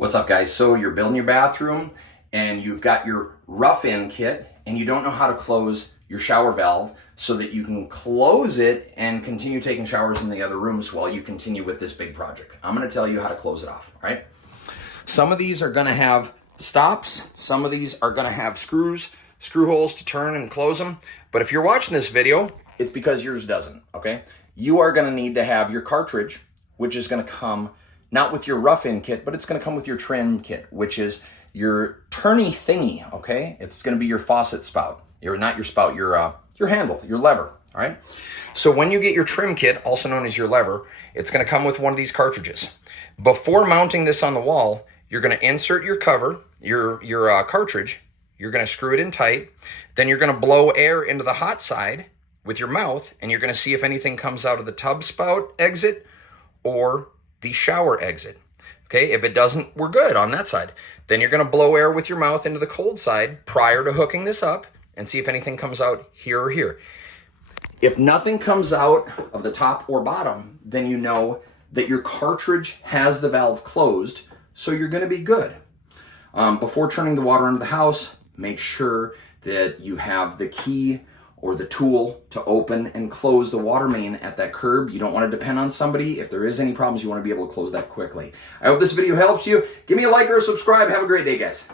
What's up, guys? So you're building your bathroom and you've got your rough-in kit and you don't know how to close your shower valve so that you can close it and continue taking showers in the other rooms while you continue with this big project. I'm going to tell you how to close it off, all right? Some of these are going to have stops. Some of these are going to have screw holes to turn and close them. But if you're watching this video, it's because yours doesn't, okay? You are going to need to have your cartridge, which is going to come not with your rough-in kit, but it's going to come with your trim kit, which is your turny thingy, okay? It's going to be your faucet spout. Not your spout, your handle, your lever, all right? So when you get your trim kit, also known as your lever, it's going to come with one of these cartridges. Before mounting this on the wall, you're going to insert your cover, your cartridge. You're going to screw it in tight. Then you're going to blow air into the hot side with your mouth, and you're going to see if anything comes out of the tub spout exit or the shower exit. Okay, if it doesn't, we're good on that side. Then you're going to blow air with your mouth into the cold side prior to hooking this up and see if anything comes out here or here. If nothing comes out of the top or bottom, then you know that your cartridge has the valve closed, so you're going to be good. Before turning the water onto the house, make sure that you have the key or the tool to open and close the water main at that curb. You don't want to depend on somebody. If there is any problems, you want to be able to close that quickly. I hope this video helps you. Give me a like or a subscribe. Have a great day, guys.